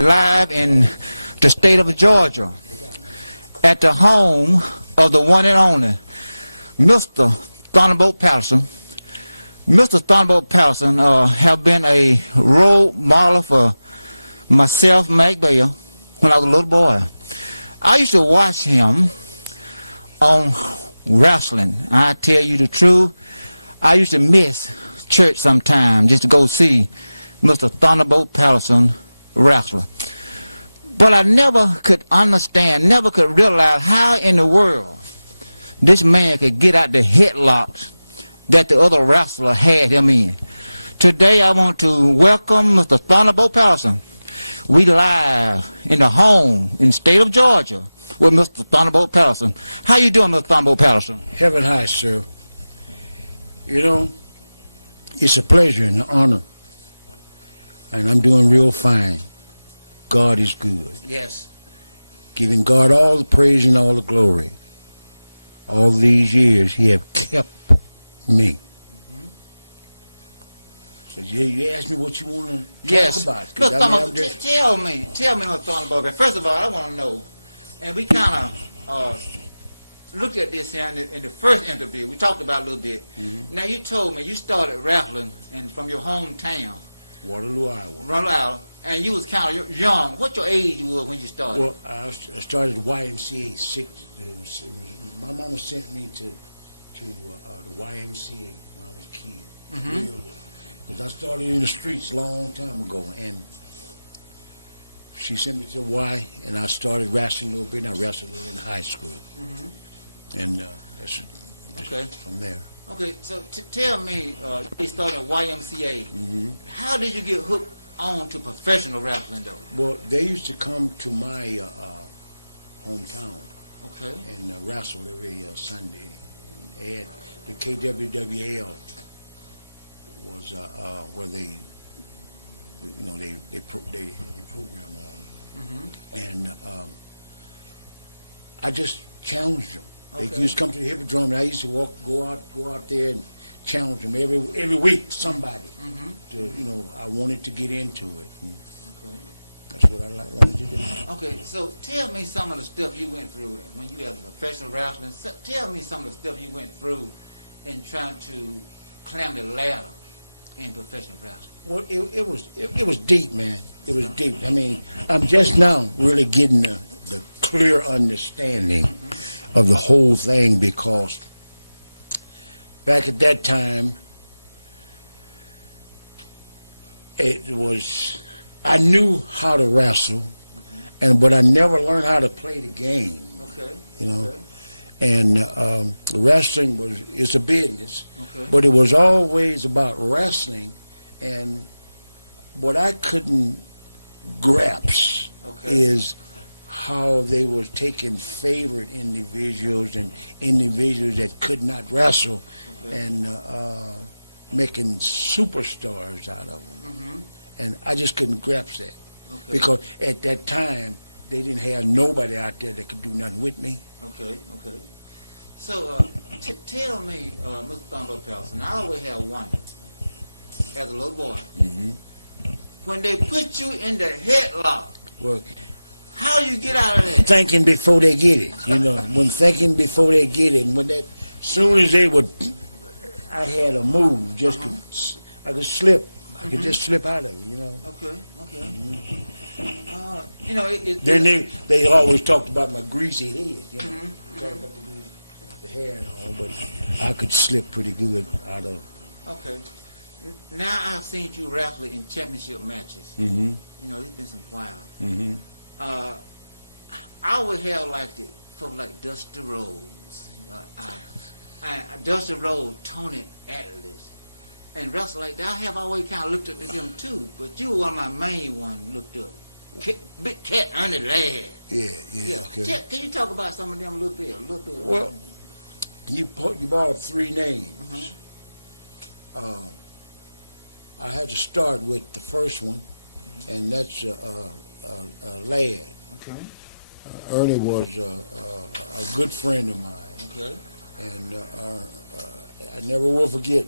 Live in the state of Georgia at the home of the one and only Mr. Thunderbolt Patterson. Mr. Thunderbolt Patterson have been a role model for myself, Mac Bell, when I was a little boy. I used to watch him on wrestling. I tell you the truth, I used to miss church sometime just to go see Mr. Thunderbolt Patterson wrestler. But I never could understand, never could realize how in the world this man could get out the headlocks that the other wrestler had him in. Today I want to welcome Mr. Thunderbolt Patterson. We live in the home in the state of Georgia with Mr. Thunderbolt Patterson. How you doing, Mr. Thunderbolt Patterson? Heaven high, sir. You know, it's a pleasure and an honor. And I'm doing real fine. God is good. Yes. Giving God all the praise and all the glory. All these years, He have kept me. Mm-hmm. So you asked me what you want to talk about. Mr. Thunderbolt, tell me, Mr. Thunderbolt. First of all, I want to know, and we kind of looked at this here in the first interview. We talked about it a little bit. Mm-hmm. Now, you told me you started wrestling from your hometown. Waterloo, Iowa. Waterloo, Iowa. And you was kind of young. What your age was when you started? Well, I started YMCA 6. My mama sent me to the YMCA when I was a kid. Mm-hmm. Real little. Because I started in the streets a long time ago. And she sent me to Y, and I started wrestling a little bit. And I wrestled a little in high school. Mm-hmm. And that's okay. From there. Okay, so tell me, you started at YMCA. Mm-hmm. How did you get hooked on to professional wrestling, though? Well, they used to come to my hometown. Okay. And wrestle every Sunday. And the KWWL was where they had the program on. Mm-hmm. And I just challenged them. Okay. They used to come to the Hippodrome, and I used to go out there and challenge them every week. Somebody, mm-hmm. I wanted to get into it. Okay. That's what I wanted to do. Okay, so tell me some of the stuff you went through when you had a professional wrestling. Tell me some of the stuff you went through in trying to climb the ladder in professional wrestling. Well, it was deep, man. It was deep. I mean, I'm just now really getting the clear understanding. Mm-hmm. Of the whole thing, because back at that time, I knew how to wrestle, mm-hmm. but I never learned how to play the game. Okay. Okay. And wrestling it's a business, okay. But it was always about wrestling, and what I couldn't grasp is how they was taking favorite individuals and individuals that could not wrestle, okay. And making superstars out of them. Mm-hmm. And I just couldn't grasp that. Okay. Because at that time, they didn't have nobody out there that could do nothing with me. Okay. So tell me, Mr. Thunderbolt Patterson, I always have wondered, as a little boy, mm-hmm. when they put you in the headlock, well, how you get out of that? Thinking before they get it, when thinking before they get it, and when soon as they would, I had a move, I could slip, I could just slip out of it, Okay. Mm-hmm. Then they always talked about my greasy head, mm-hmm. Talked about the hair and all, but I could slip pretty good out of. Okay. Now I've seen you wrestle in championship matches. Mm-hmm. It's been some while. Mm-hmm. I always have liked it for like Dusty Rhodes, Dusty Rhodes, Tony Atlas, and wrestle like that. I have always kind of looked up to them too, but you were one of my main ones looked up. Big Cat Ernie Ladd. Yeah. Okay. Can you talk about some of them a little bit? Well, you brought three names. Mm-hmm. I had to start with the first one, mm-hmm. and that's Ladd. Okay. Ernie was a good friend of mine. Okay. And I never will forget.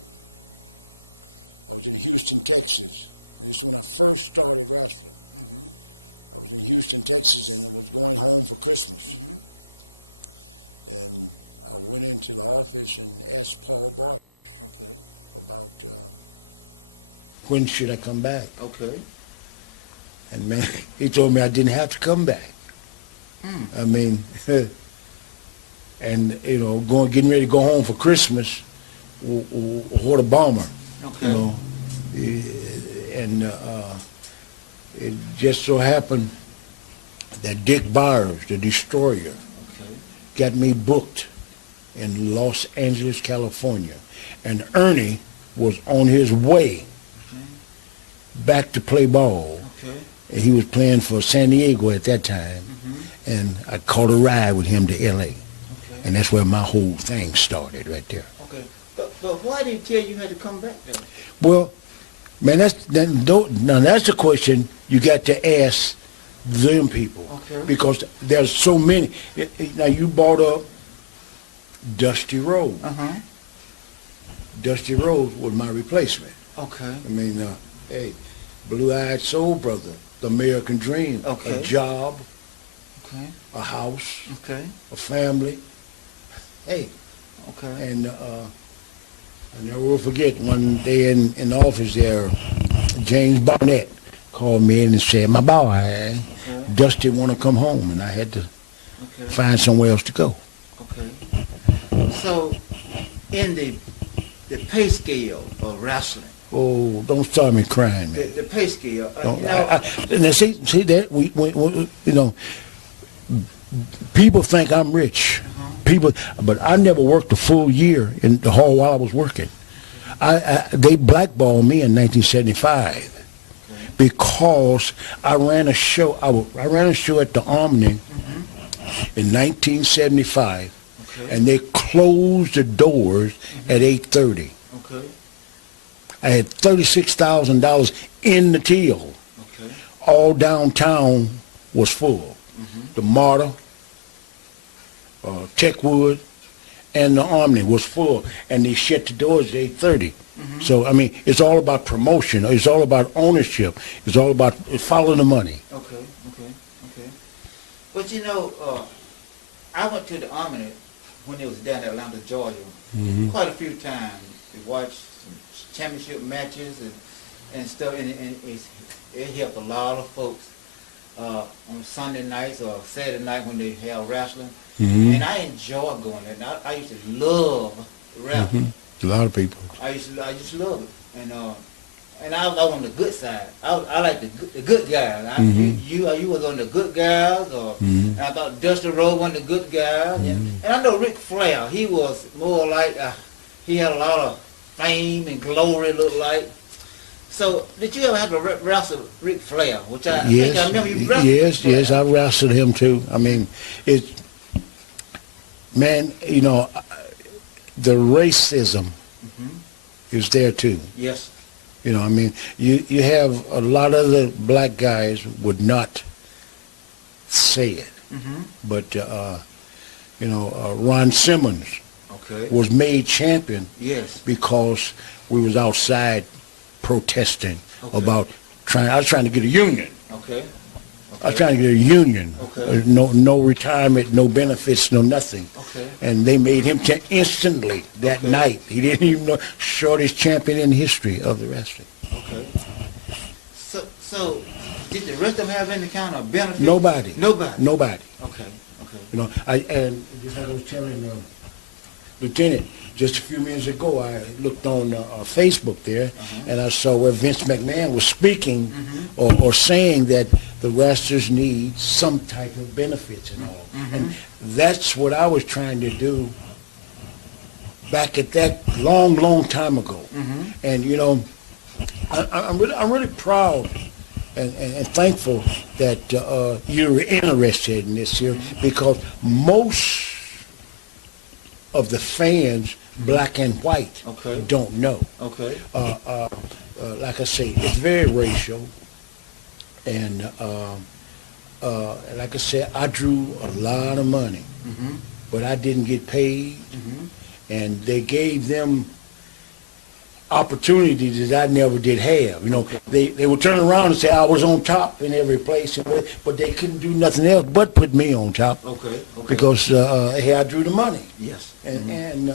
I was in Houston, Texas, and this is when I first started wrestling. Mm-hmm. I was in Houston, Texas, and I was going home for Christmas. And I went into the office and asked Paul Bart Okay. about when should I come back. Okay. And man, he told me I didn't have to come back. I mean, and you know, getting ready to go home for Christmas, what a bomber. Okay. You know, and it just so happened that Dick Byers, the destroyer, Okay. got me booked in Los Angeles, California, and Ernie was on his way back to play ball. Okay. And he was playing for San Diego at that time, and I caught a ride with him to L.A. Okay. And that's where my whole thing started right there. Okay. But why did he tell you had to come back then? Well, man, now that's the question you got to ask them people. Okay. Because there's so many. Now, you brought up Dusty Rhodes. Uh-huh. Dusty Rhodes was my replacement. Okay. I mean, hey, Blue-Eyed Soul Brother, the American Dream, Okay. a job, Okay. a house, Okay. a family. Hey, Okay. and I never will forget one day in the office there, James Barnett called me in and said, my boy, Dusty want to come home, and I had to Okay. find somewhere else to go. Okay. So, in the pay scale of wrestling, Oh, don't start me crying, man. the pay scale, Don't- you know, now see that we you know, people think I'm rich. But I never worked a full year in the hall while I was working. They blackballed me in 1975 because I ran a show. I ran a show at the Omni in 1975, okay. and they closed the doors at 8:30. Okay. I had $36,000 in the till. Okay. All downtown was full. The Marta, Techwood, and the Omni was full, and they shut the doors at 8:30. So, I mean, it's all about promotion. It's all about ownership. It's all about following the money. Okay. Okay. Okay. But you know, I went to the Omni when it was down in Atlanta, Georgia, quite a few times to watch some championship matches and stuff, and it helped a lot of folks on Sunday nights or Saturday night when they held wrestling. And I enjoy going there. And I used to love wrestling. A lot of people. I just love it. And I was on the good side. I like the good guys. You was on the good guys, and I thought Dusty Rhodes was the good guys. And I know Ric Flair, he was more like, he had a lot of fame and glory, looked like. So, did you ever have to wrestle Ric Flair? Which I think I remember you wrestled Ric Flair. Yes, I wrestled him too. I mean, man, you know, the racism is there too. Yes. You know, I mean, you have a lot of the black guys would not say it, but you know, Ron Simmons Okay. was made champion Yes. because we was outside protesting Okay. about I was trying to get a union. Okay. I was trying to get a union. Okay. No retirement, no benefits, no nothing. Okay. And they made him instantly that Okay. night. He didn't even know, shortest champion in history of the wrestling. Okay. So did the rest of them have any kind of benefit? Nobody. Nobody. Nobody. Okay. Okay. You know, and just like I was telling Lieutenant, just a few minutes ago, I looked on Facebook there, and I saw where Vince McMahon was speaking or saying that the wrestlers need some type of benefits and all. And that's what I was trying to do back at that long time ago. And, you know, I'm really proud and thankful that you're interested in this here, because most of the fans, black and white, Okay. don't know. Okay. Like I say, it's very racial, and like I said, I drew a lot of money, but I didn't get paid, and they gave them opportunities that I never did have. You know, they would turn around and say I was on top in every place, but they couldn't do nothing else but put me on top. Okay. Because hey, I drew the money. Yes. And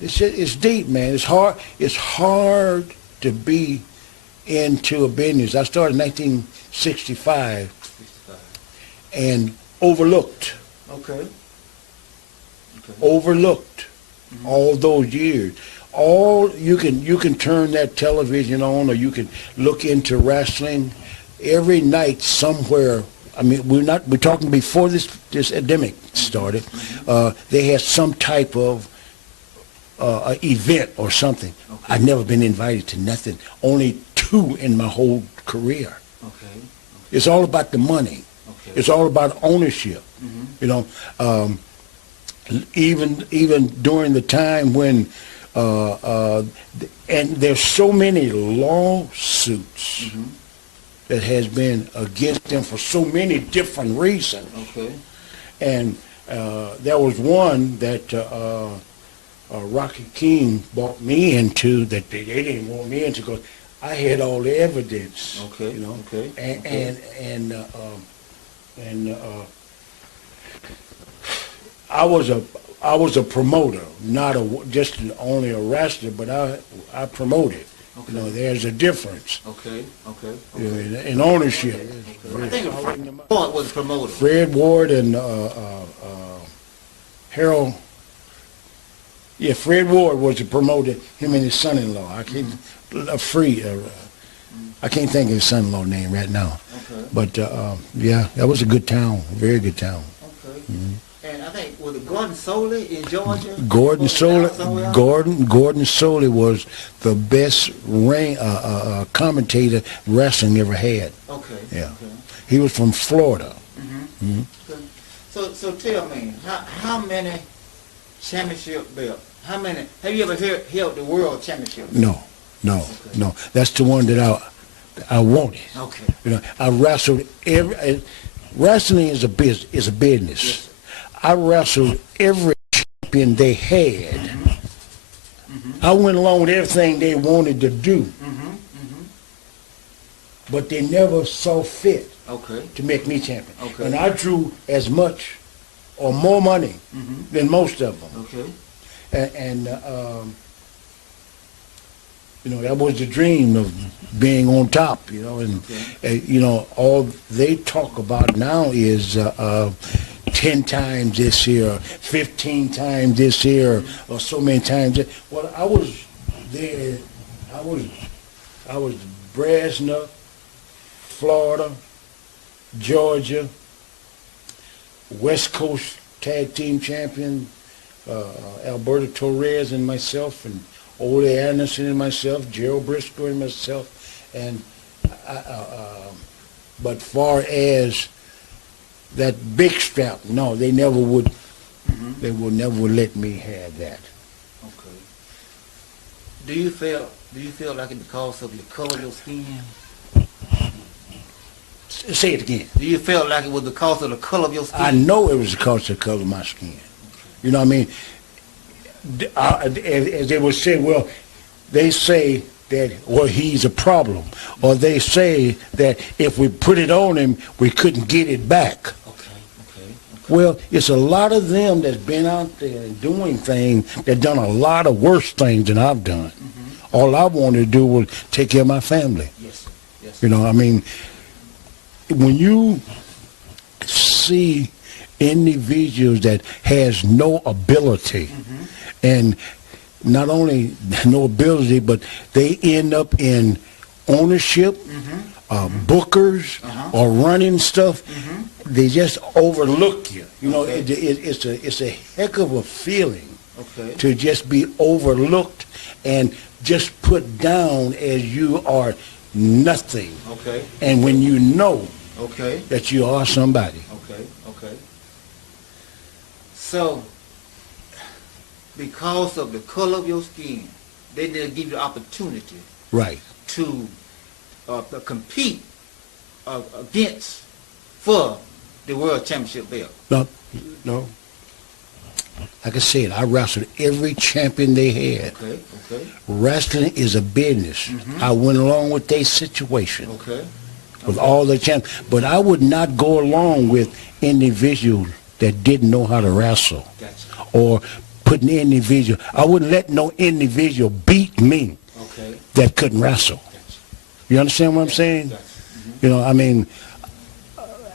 it's deep, man. It's hard. It's hard to be into a business. I started in 1965 and overlooked Okay. all those years. All you can turn that television on, or you can look into wrestling every night somewhere. I mean, we're talking before this epidemic started. They had some type of event or something. Okay. I'd never been invited to nothing. Only 2 in my whole career. Okay. It's all about the money. Okay. It's all about ownership. You know, even during the time when, and there's so many lawsuits that has been against them for so many different reasons. Okay. And there was one that Rocky King brought me into that they didn't want me into because I had all the evidence. Okay. You know. Okay. And I was a promoter, not just only a wrestler, but I promoted. Okay. You know, there's a difference. Okay. Okay. You know, in ownership. I think Ford was a promoter. Fred Ward and Harold. Yeah, Fred Ward was the promoter. Him and his son-in-law. I can't I can't think of his son-in-law name right now. Okay. But yeah, that was a good town, very good town. Okay. And I think was it Gordon Soley in Georgia? Gordon Soley was the best commentator wrestling ever had. Okay. Yeah. Okay. He was from Florida. So tell me, how many championship belts? How many? Have you ever held the world championship? No. That's the one that I wanted. Okay. You know, I wrestled wrestling is a business. Yes. I wrestled every champion they had. I went along with everything they wanted to do. But they never saw fit Okay. to make me champion. Okay. And I drew as much or more money than most of them. Okay. And you know, that was the dream of being on top, you know, and you know, all they talk about now is 10 times this year, 15 times this year, or so many times. Well, I was there. I was Bresna, Florida, Georgia, West Coast Tag Team Champion, Alberto Torres and myself, and Ole Anderson and myself, Gerald Briscoe and myself, and but far as that big strap, no, they never would. They would never let me have that. Okay. Do you feel like it's because of the color of your skin? Say it again. Do you feel like it was because of the color of your skin? I know it was because of the color of my skin. You know what I mean? As they would say, well, they say that, well, he's a problem. Or they say that if we put it on him, we couldn't get it back. Okay. Well, it's a lot of them that's been out there doing things that done a lot of worse things than I've done. All I wanted to do was take care of my family. Yes. You know, I mean, when you see individuals that has no ability, and not only no ability, but they end up in ownership, bookers, or running stuff, they just overlook you. You know, it's a heck of a feeling to just be overlooked and just put down as you are nothing. Okay. And when you know Okay. that you are somebody. Okay. So, because of the color of your skin, they didn't give you the opportunity Right. to compete against for the world championship belt. No. like I said, I wrestled every champion they had. Okay. Okay. Wrestling is a business. I went along with their situation Okay. with all the champions, but I would not go along with individuals that didn't know how to wrestle Gotcha. or put an individual. I wouldn't let no individual beat me Okay. that couldn't wrestle. Gotcha. You understand what I'm saying? Gotcha. You know, I mean,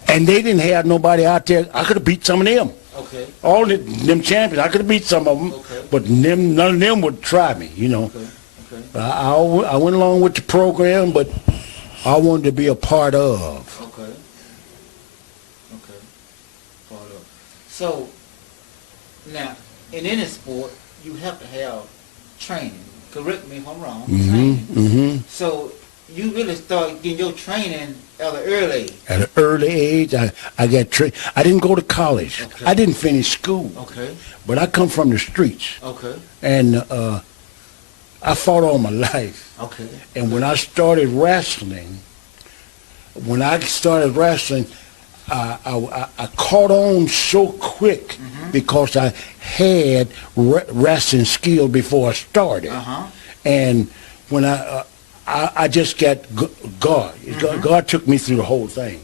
and they didn't have nobody out there. I could have beat some of them. Okay. All them champions, I could have beat some of them, Okay. but none of them would try me, you know. Okay. Okay. I went along with the program, but I wanted to be a part of. Okay. Okay. Part of. So now, in any sport, you have to have training. Correct me if I'm wrong. Training. So you really start getting your training at an early age. At an early age, I got trained. I didn't go to college. Okay. I didn't finish school, Okay. but I come from the streets, Okay. and I fought all my life. Okay. And when I started wrestling, I caught on so quick because I had wrestling skill before I started. And when I just got God. God took me through the whole thing.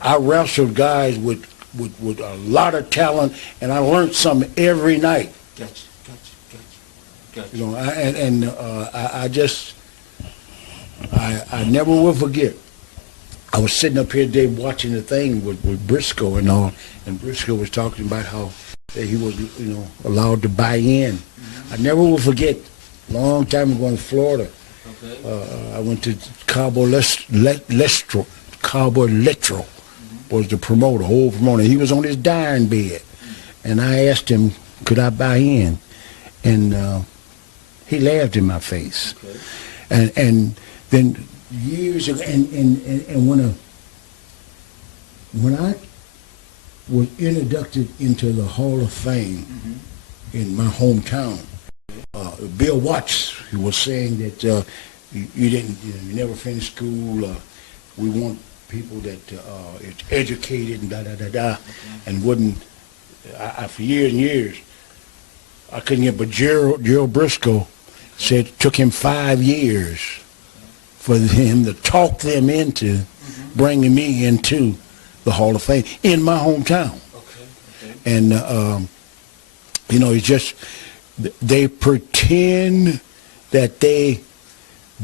I wrestled guys with a lot of talent, and I learned something every night. Gotcha. You know, I never will forget. I was sitting up here today watching the thing with Briscoe and all, and Briscoe was talking about how he was, you know, allowed to buy in. I never will forget. Long time ago in Florida, I went to Cowboy Lestro. Cowboy Letro was the promoter, old promoter. He was on his dying bed, and I asked him, could I buy in? And he laughed in my face. And then years ago, and when I was inducted into the Hall of Fame in my hometown, Bill Watts, he was saying that you never finished school. We want people that is educated and and wouldn't. For years and years, I couldn't get. But Gerald Briscoe said it took him 5 years for him to talk them into bringing me into the Hall of Fame in my hometown. And you know, it's just they pretend that they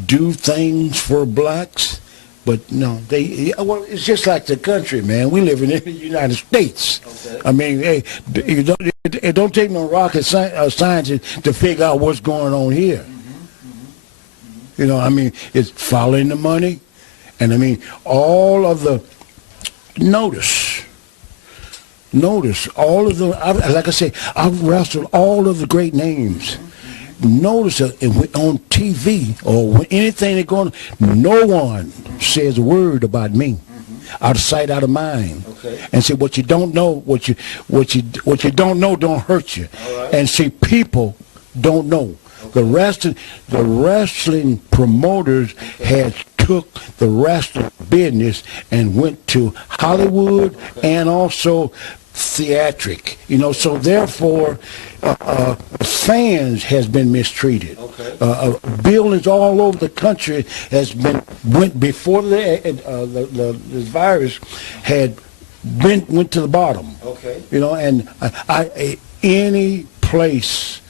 do things for blacks, but no, well, it's just like the country, man. We live in the United States. I mean, hey, it don't take no rocket scientist to figure out what's going on here. You know, I mean, it's following the money, and I mean, all of the notice all of the, like I say, I've wrestled all of the great names. Notice on TV or when anything that's going on, no one says a word about me. Out of sight, out of mind. And see, what you don't know, what you don't know don't hurt you. And see, people don't know. The wrestling promoters had took the wrestling business and went to Hollywood and also theatric, you know, so therefore fans has been mistreated. Buildings all over the country went before the virus went to the bottom. You know, and any place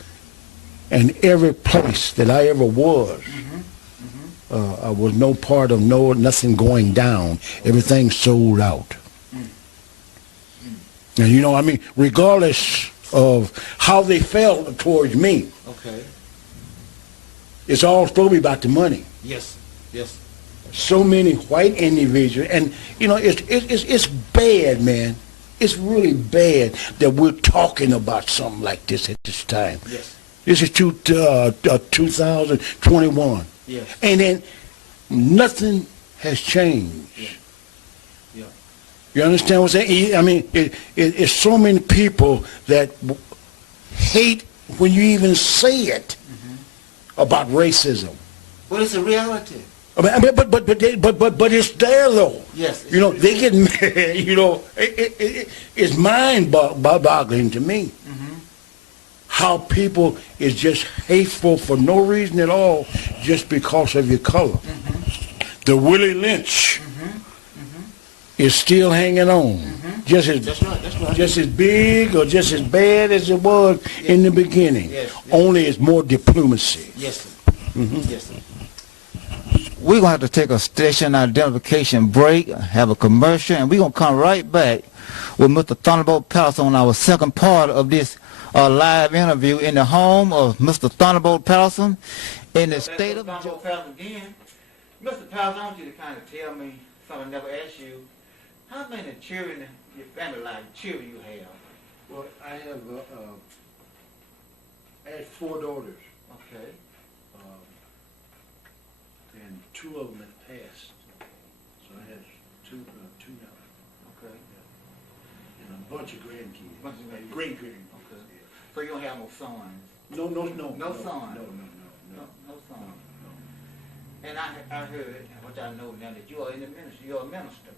and every place that I ever was, I was no part of nothing going down. Everything sold out. And you know, I mean, regardless of how they felt towards me, it's all supposed to be about the money. Yes. So many white individuals, and you know, it's bad, man. It's really bad that we're talking about something like this at this time. This is 2021. And then nothing has changed. You understand what I'm saying? I mean, it's so many people that hate when you even say it about racism. But it's a reality. I mean, but it's there though. You know, they get mad. You know, it's mind-boggling to me. how people is just hateful for no reason at all, just because of your color. The Willie Lynch is still hanging on, just as That's right. That's right. just as big or just as bad as it was in the beginning. Yes. Only it's more diplomacy. Yes, sir. Yes, sir. We're going to have to take a station identification break, have a commercial, and we're going to come right back with Mr. Thunderbolt Patterson on our second part of this live interview in the home of Mr. Thunderbolt Patterson in the state of Georgia. Again, Mr. Patterson, I want you to kind of tell me something I never asked you. How many children in your family life, children you have? Well, I have 4 daughters, Okay. and 2 of them have passed. So I have two now, Okay. and a bunch of grandkids, Bunch of grandkids. great grandkids. Okay. So you don't have no sons? No, No no, son. no, No son. And I heard, which I know now, that you are in the ministry. You're a minister.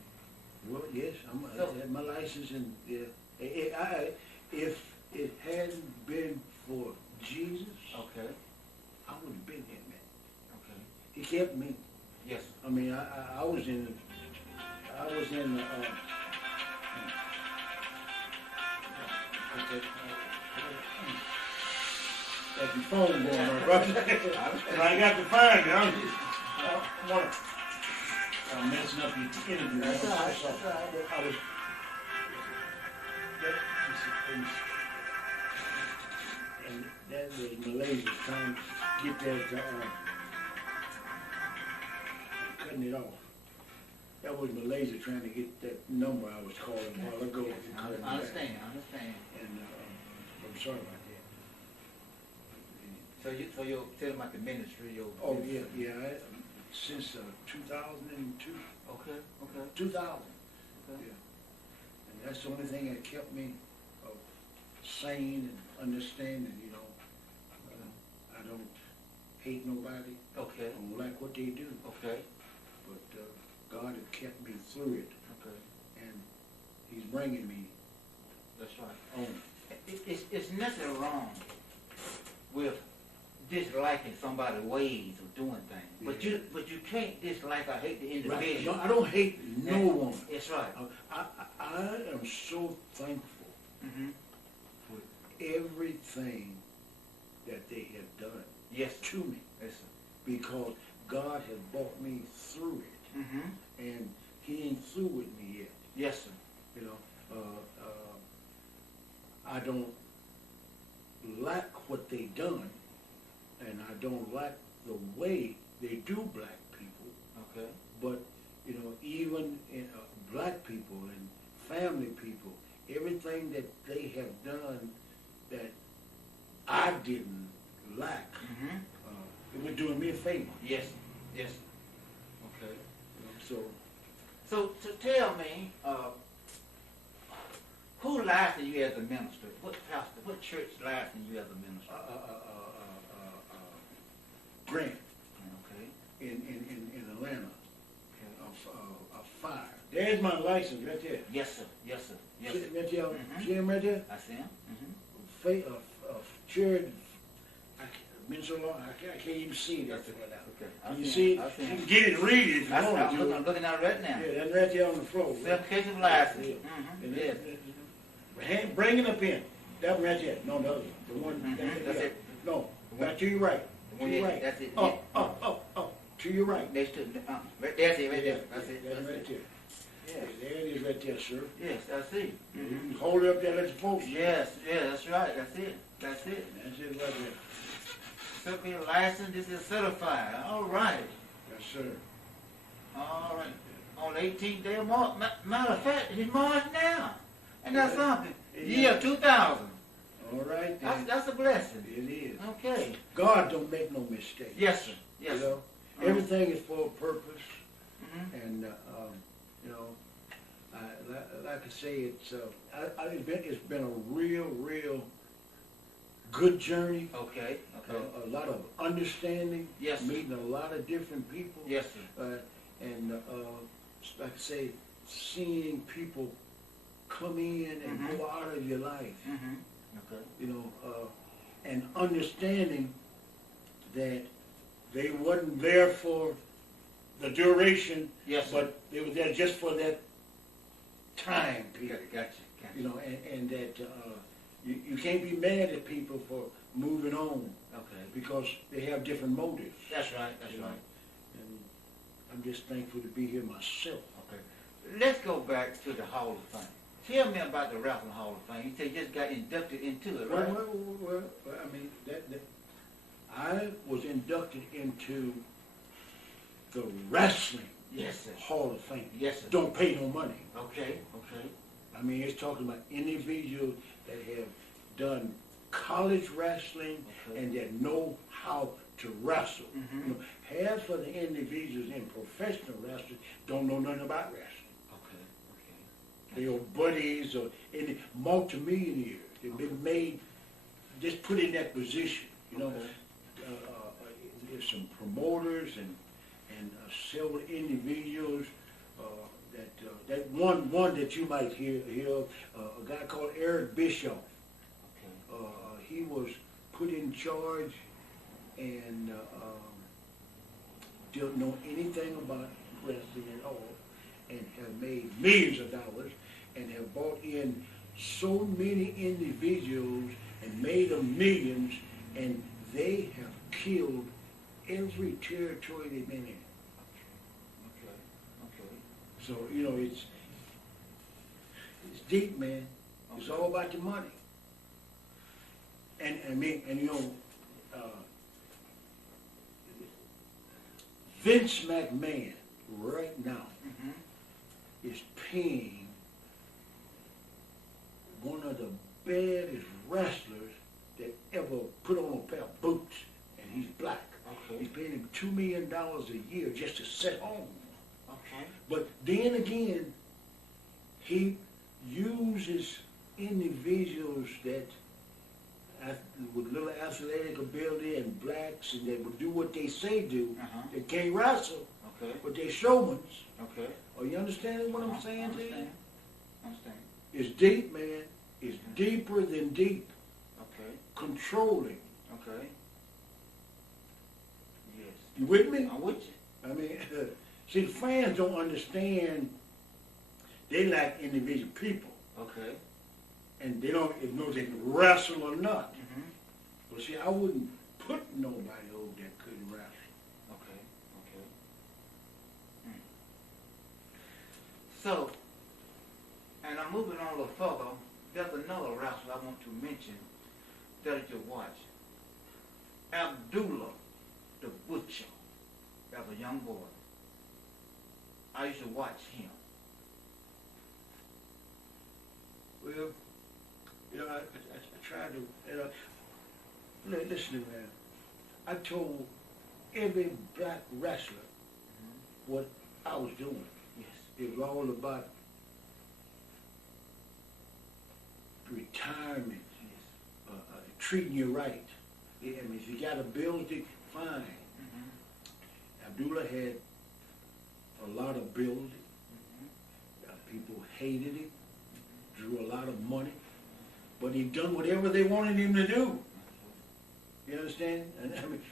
Well, yes, I have my license, and if it hadn't been for Jesus, Okay. I would have been here, man. Okay. He kept me. Yes. I mean, I was in That the phone going on, right? And I got to find you. I want to messing up your interview. That's all right. That's all right. I was. And that was Malaysia trying to get that. Cutting it off. That was Malaysia trying to get that number I was calling a while ago. I understand. And I'm sorry about that. So you're telling about the ministry? Oh, yeah. Since 2002. Okay. 2000. Okay. Yeah. And that's the only thing that kept me sane and understanding, you know. I don't hate nobody. Okay. I don't like what they do. Okay. But God has kept me through it. Okay. And He's bringing me That's right. on. It's nothing wrong with disliking somebody's ways of doing things, but you can't dislike or hate the individual. Right. I don't hate no one. That's right. I am so thankful Mm-hmm. for everything that they have done Yes. to me, Listen. because God has brought me through it, Mm-hmm. and He ain't through with me yet. Yes, sir. You know, I don't like what they done, and I don't like the way they do black people. Okay. But you know, even in black people and family people, everything that they have done that I didn't like, Mm-hmm. it was doing me a favor. Yes. Yes. Okay. You know, So tell me, who licensed you as a minister? What pastor? What church licensed you as a minister? Grant Okay. in Atlanta, Okay. a fire. There's my license right there. Yes, sir. Yes, sir. Yes, sir. Right there, Mhm. see him right there? I see him. Mm-hmm. Chair, been so long, I can't even see it. Okay. You see, I see you him. can get it, read it if you I'm want to. looking at it right now. Yeah, that's right there on the floor. Certification of license. Yeah. Mm-hmm. And Yes. bring it up in. That one right there. No, the other. The one. Mhm. That's it. No, right to your right. The one To your that- right. that's it. Up. To your right. Next to right there's it right there. That's it. That's That's right it. there. Yes. There it is right there, sir. Yes, I see. You Mhm. can hold it up there, let the folks. Yes. Yeah, that's right. That's it. That's it. That's it right there. Certificate license. This is certified. All right. Yes, sir. All right. On the 18th day of March. Matter of fact, it's March now. And that's something. Year 2000. All right. That's a blessing. It is. Okay. God don't make no mistakes. Yes, sir. Yes, You sir. know, everything is for a purpose, Mhm. and you know, like I say, it's been a real good journey. Okay. Okay. A lot of understanding. Yes, sir. Meeting a lot of different people. Yes, sir. And like I say, seeing people come in and Mhm. go out of your life. Mm-hmm. Okay. You know, and understanding that they wasn't there for the duration, Yes, sir. but they were there just for that time period. Gotcha. You know, and that you can't be mad at people for moving on Okay. because they have different motives. That's right. That's You know, right. And I'm just thankful to be here myself. Okay. Let's go back to the Hall of Fame. Tell me about the Wrestling Hall of Fame. You said you just got inducted into it, right? Well, I mean, I was inducted into the Wrestling Yes, sir. Hall of Fame. Yes, sir. Don't pay no money. Okay. Okay. I mean, it's talking about individuals that have done college wrestling Okay. and that know how to wrestle. Mhm. You know, half of the individuals in professional wrestling don't know nothing about wrestling. Okay. They are buddies or any multimillionaires. They've been made, just put in that position. You know, Okay. there's some promoters and several individuals that one that you might hear of, a guy called Eric Bischoff. Okay. He was put in charge and didn't know anything about wrestling at all, and have made millions of dollars and have brought in so many individuals and made them millions, and they have killed every territory they've been in. Okay. Okay. So, you know, it's deep, man. It's all about the money. And you know, Vince McMahon right now Mhm. is paying one of the baddest wrestlers that ever put on a pair of boots, and he's black. Okay. He's paying him $2 million a year just to sit home. Okay. But then again, he uses individuals that with little athletic ability and blacks, and they will do what they say do. Uh-huh. They can't wrestle, Okay. but they're showmans. Okay. Are you understanding what I'm Uh-huh. saying to you? Understand. Understand. It's deep, man. It's deeper than deep. Okay. Controlling. Okay. Yes. You with me? I'm with you. I mean, see, the fans don't understand. They like individual people, Okay. and they don't know they can wrestle or not. Mhm. But see, I wouldn't put nobody over that couldn't wrestle. Okay. Okay. Mm. So, and I'm moving on a little further. There's another wrestler I want to mention that you watch. Abdullah the Butcher, as a young boy. I used to watch him. Well, you know, I tried to, you know, listen to me, man. I told every black wrestler what I was doing. Yes. It was all about retirement, Yes. treating you right. Yeah, I mean, if you got ability, fine. Mhm. Abdullah had a lot of ability. People hated him, drew a lot of money, but he done whatever they wanted him to do. You understand? And I mean,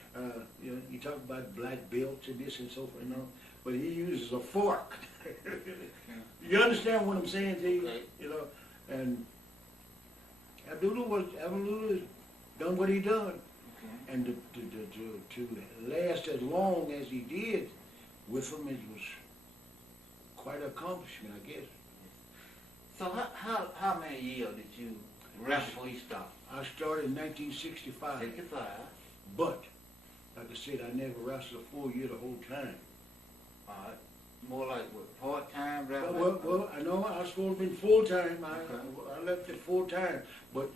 you know, you talk about black belts and this and so forth, you know, but he uses a fork. You understand what I'm saying to you? Okay. You know, and Abdullah done what he done, Okay. and to last as long as he did with him, it was quite an accomplishment, I guess. So how many years did you wrestle before you stopped? I started in 1965, 65. but like I said, I never wrestled a full year the whole time. All right. More like what, part-time Well, wrestling? well, I know I was supposed to be full time. Okay. I left it full time, but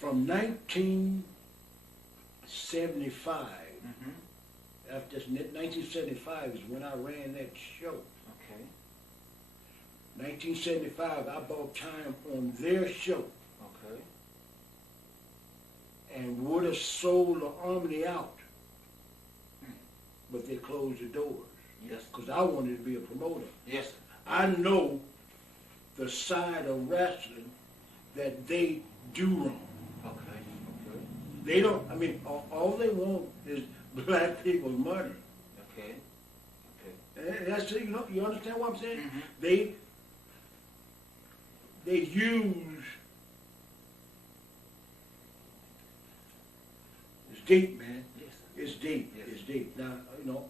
from 1975, Mm-hmm. after 1975 is when I ran that show. Okay. 1975, I bought time on their show Okay. and would have sold the Harmony out, but they closed the doors Yes. because I wanted to be a promoter. Yes. I know the side of wrestling that they do wrong. Okay. Okay. They don't, I mean, all they want is black people's money. Okay. And that's, you know, you understand what I'm saying? Mhm. They use, it's deep, man. Yes. It's deep, Yes. it's deep. Now, you know,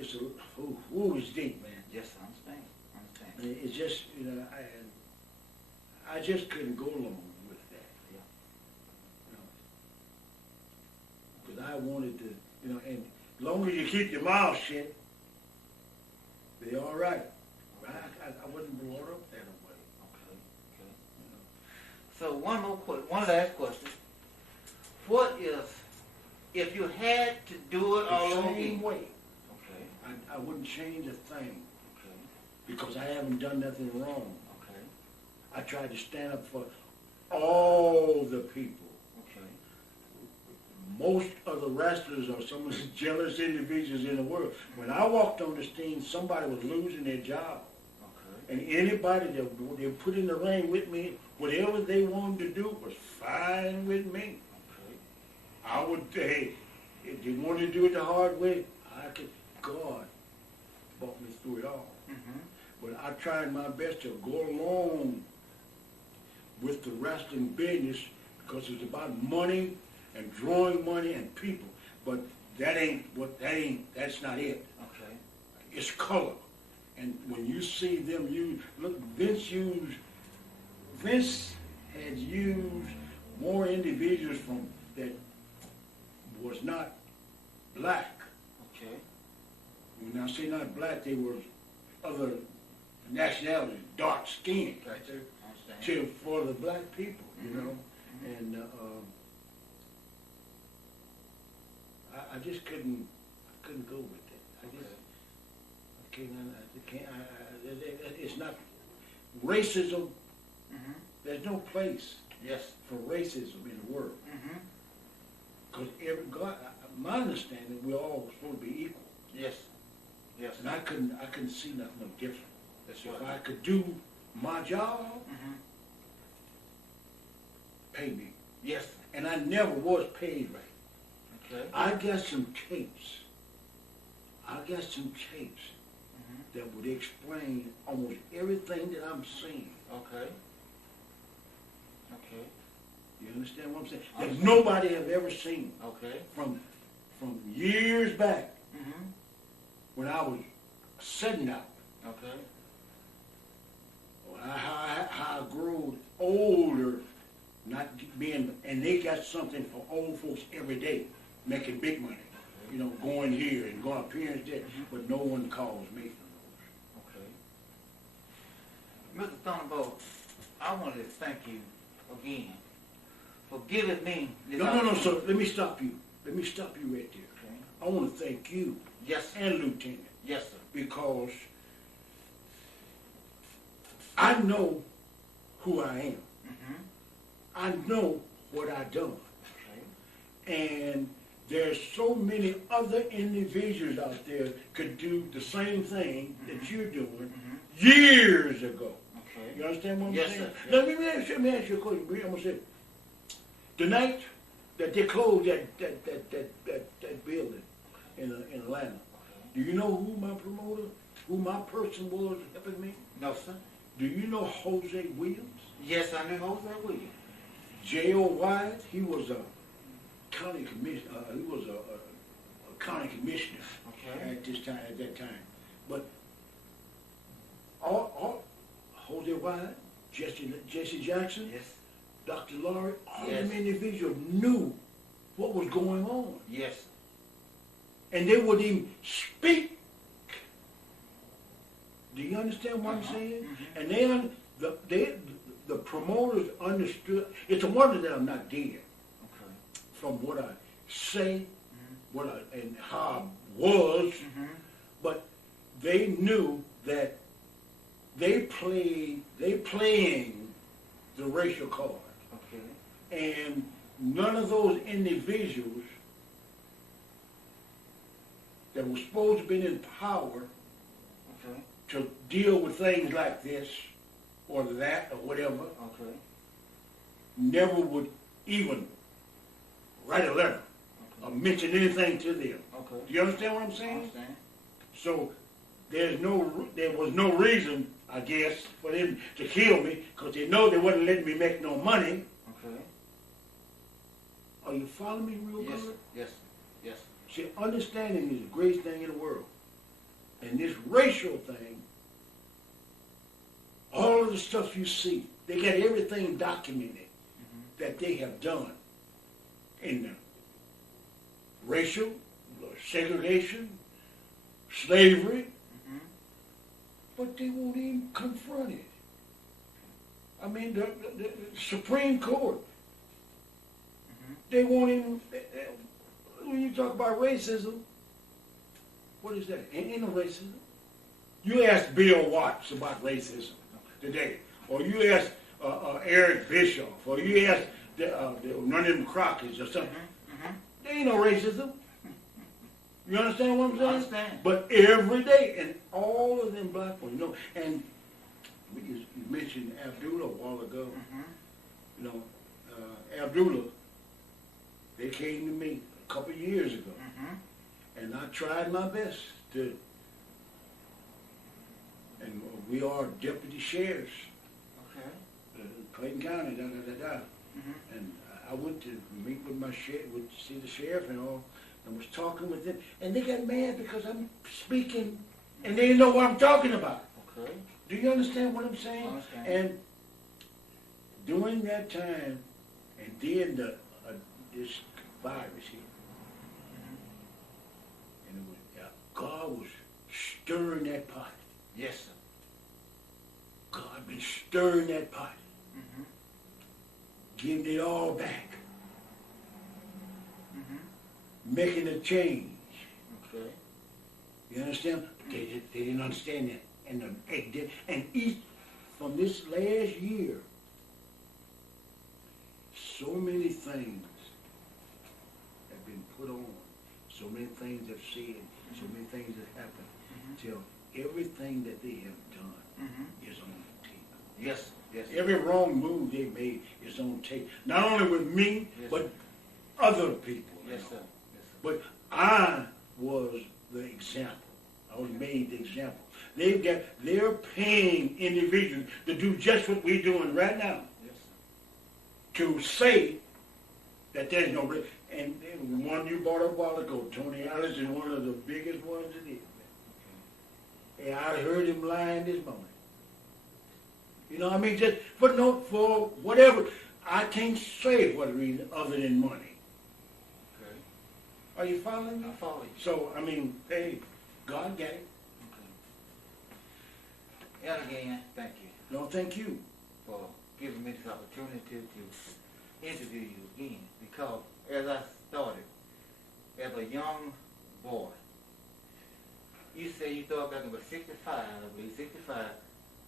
it's, it's deep, man. Yes, I understand. I understand. It's just, you know, I just couldn't go along with that. Yeah. Because I wanted to, you know, and as long as you keep your mouth shut, they're all right. I wasn't brought up that way. Okay. Okay. So one last question. What if you had to do it all The over same again? way. Okay. I wouldn't change a thing Okay. because I haven't done nothing wrong. Okay. I tried to stand up for all the people. Okay. Most of the wrestlers are some of the jealous individuals in the world. When I walked on the scene, somebody was losing their job. Okay. And anybody that they put in the ring with me, whatever they wanted to do was fine with me. Okay. I would, hey, if they wanted to do it the hard way, God brought me through it all. Mm-hmm. But I tried my best to go along with the wrestling business because it's about money and drawing money and people. But that's not it. Okay. It's color. And when you see them use, look, Vince has used more individuals that was not black. Okay. When I say not black, they were other nationalities, dark skin, Okay. I understand. for the black people, you know. Mhm. And I just couldn't go with it. It's not racism. Mm-hmm. There's no place Yes. for racism in the world. Mm-hmm. Because my understanding, we're all supposed to be equal. Yes. Yes. And I couldn't see nothing no different. That's If right. I could do my job, Mm-hmm. pay me. Yes. And I never was paid right. Okay. I got some tapes. Mm-hmm. That would explain almost everything that I'm seeing. Okay. Okay. You understand what I'm saying? I That understand. nobody have ever seen Okay. from years back Mm-hmm. when I was setting out. Okay. How I grew older, not being, and they got something for old folks every day, making big money. You know, going here and going appearance there, but no one calls me. Okay. Mr. Thunderbolt, I want to thank you again for giving me this No, opportunity. so let me stop you. Let me stop you right there. Okay. I want to thank you Yes, sir. and Lieutenant Yes, sir. because I know who I am. Mm-hmm. I know what I done. Okay. And there's so many other individuals out there could do the same thing that you're doing Mm-hmm. years ago. Okay. You understand what I'm Yes, saying? sir. Now, let me ask you a question. I'm gonna say, the night that they closed that building in Atlanta, do you know who my person was helping me? No, sir. Do you know Jose Williams? Yes, I knew Jose Williams. J.O. Wyatt, he was a county commissioner. He was a county commissioner Okay. at that time. But all Jose Wyatt, Jesse Jackson, Yes. Dr. Laurie, all Yes. them individuals knew what was going on, Yes. and they wouldn't even speak. Do you understand what I'm Uh-huh. saying? Mhm. And the promoters understood. It's a wonder that I'm not dead. Okay. From what I say, Mm-hmm. and how I was, Mm-hmm. but they knew that they playing the racial card, Okay. and none of those individuals that were supposed to be in power Okay. to deal with things like this or that or whatever Okay. never would even write a letter or mention anything to them. Okay. Do you understand what I'm I saying? understand. So there was no reason, I guess, for them to kill me, because they know they wasn't letting me make no money. Okay. Are you following me real Yes. good? Yes. Yes. See, understanding is the greatest thing in the world. And this racial thing, all of the stuff you see, they got everything documented that they have done in the racial, segregation, slavery, but they won't even confront it. I mean, the Supreme Court, they won't even, when you talk about racism, what is that? Ain't no racism. You ask Bill Watts about racism today, or you ask Eric Bischoff, or you ask one of them Crockett's or something. There ain't no racism. You understand what I'm saying? I understand. But every day, and all of them black people, you know, and you mentioned Abdullah a while ago. You know, Abdullah, they came to me a couple of years ago, and I tried my best to, and we are deputy sheriffs, Clayton County, and I went to meet with my sheriff, went to see the sheriff and all, and was talking with them, and they got mad because I'm speaking, and they didn't know what I'm talking about. Okay. Do you understand what I'm saying? I understand. And during that time, and then this virus here, and it was, God was stirring that pot. Yes, sir. God been stirring that pot, giving it all back, making a change. Okay. You understand? They didn't understand that. And each, from this last year, so many things have been put on, so many things have said, so many things have happened, till everything that they have done is on the table. Yes. Yes. Every wrong move they made is on tape. Not only with me, Yes, but other people. Yes, you sir. know. Yes, sir. But I was the example. I was made the example. They're paying individuals to do just what we're doing right now. Yes, sir. To say that there's no and one you brought up a while ago, Tony Ellis is one of the biggest ones that is. And I heard him lying this morning. You know what I mean? Just for whatever. I can't say what reason other than money. Okay. Are you following me? I follow you. So, I mean, hey, God got it. Okay. And again, thank you No, thank you. for giving me this opportunity to interview you again. Because as I started, as a young boy, you say you thought back when 65, I believe 65.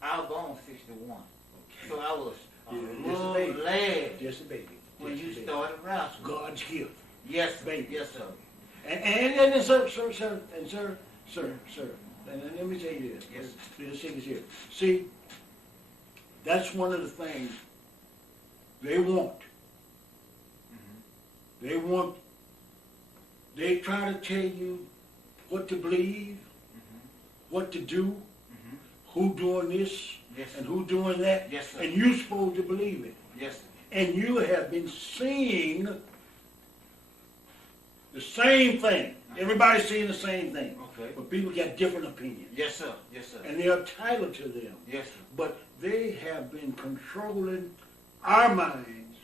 I was born 61. So I was a little lad Just a baby. when Just a you baby. started wrestling. God's gift. Yes, Baby. yes, sir. And sir, and let me tell you this. Yes. Let's see this here. See, that's one of the things they want. They try to tell you what to believe, what to do, who doing this, Yes, sir. and who doing that. Yes, sir. And you're supposed to believe it. Yes, sir. And you have been seeing the same thing. Everybody's seeing the same thing. Okay. But people got different opinions. Yes, sir. Yes, sir. And they're entitled to them. Yes, sir. But they have been controlling our minds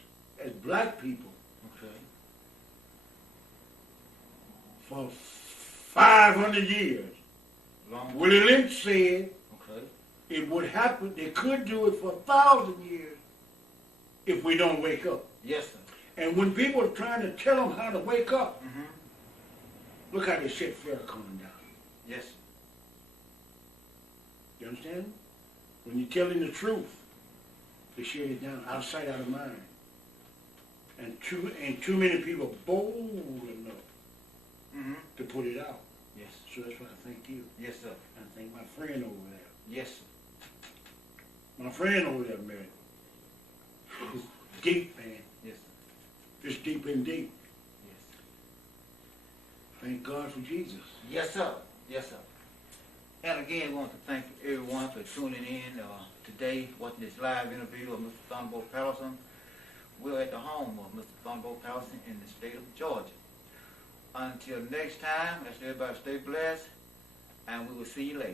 as black people Okay. for 500 years. Long Willie Lynch said Okay. it would happen, they could do it for 1,000 years if we don't wake up. Yes, sir. And when people are trying to tell them how to wake up, look how they shut Farrakhan down. Yes, sir. You understand? When you're telling the truth, they shut it down, out of sight, out of mind. And too many people are bold enough to put it out. Yes. So that's why I thank you. Yes, sir. And I thank my friend over there. Yes, sir. My friend over there, man. Deep, man. Yes, It's deep indeed. Yes. Thank God for Jesus. Yes, sir. Yes, sir. And again, we want to thank everyone for tuning in today, watching this live interview of Mr. Thunderbolt Patterson. We're at the home of Mr. Thunderbolt Patterson in the state of Georgia. Until next time, let's everybody stay blessed, and we will see you later.